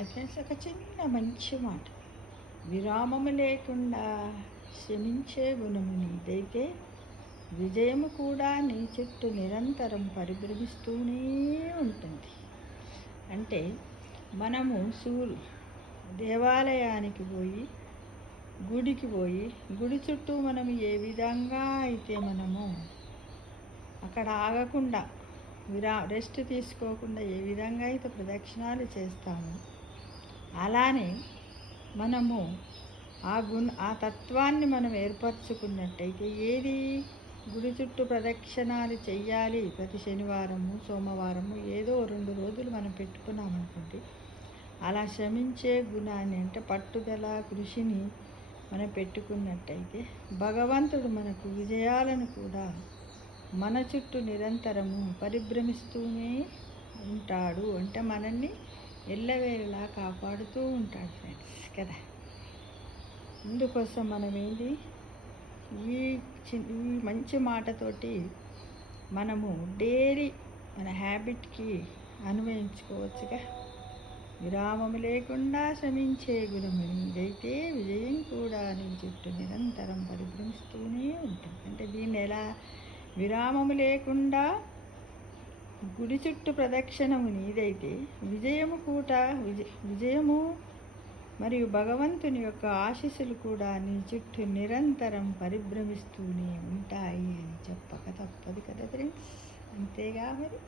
Hi friends, ఒక చిన్న మంచి మాట. విరామము లేకుండా శ్రమించే గుణము నీదైతే విజయము కూడా నీ చుట్టూ నిరంతరం పరిభ్రమిస్తూనే ఉంటుంది. అంటే మనము దేవాలయానికి పోయి గుడి చుట్టూ మనం ఏ విధంగా అయితే మనము అక్కడ ఆగకుండా రెస్ట్ తీసుకోకుండా ఏ విధంగా అయితే ప్రదక్షిణాలు చేస్తామో అలానే మనము ఆ తత్వాన్ని మనం ఏర్పరచుకున్నట్టయితే ఏది గుడి చుట్టూ ప్రదక్షిణాలు చెయ్యాలి ప్రతి శనివారము సోమవారము ఏదో 2 రోజులు మనం పెట్టుకున్నామనుకోండి, అలా శ్రమించే గుణాన్ని అంటే పట్టుదల కృషిని మనం పెట్టుకున్నట్టయితే భగవంతుడు మనకు విజయాలను కూడా మన చుట్టూ నిరంతరము పరిభ్రమిస్తూనే ఉంటాడు. అంటే మనల్ని ఎల్లవేళలా కాపాడుతూ ఉంటాడు ఫ్రెండ్స్ కదా. అందుకోసం మనం ఈ మంచి మాటతోటి మనము డైలీ మన హ్యాబిట్కి అన్వయించుకోవచ్చుగా. విరామము లేకుండా శ్రమించే గుణము నీదైతే విజయం కూడా నీ చుట్టూ నిరంతరం పరిభ్రమిస్తూనే ఉంటుంది. అంటే దీన్ని ఎలా విరామము లేకుండా గుడి చుట్టూ ప్రదక్షిణము నీదైతే విజయము మరియు భగవంతుని యొక్క ఆశీస్సులు కూడా నీ చుట్టూ నిరంతరం పరిభ్రమిస్తూనే ఉంటాయి అని చెప్పక తప్పదు కదా ఫ్రెండ్స్. అంతేగా మరి.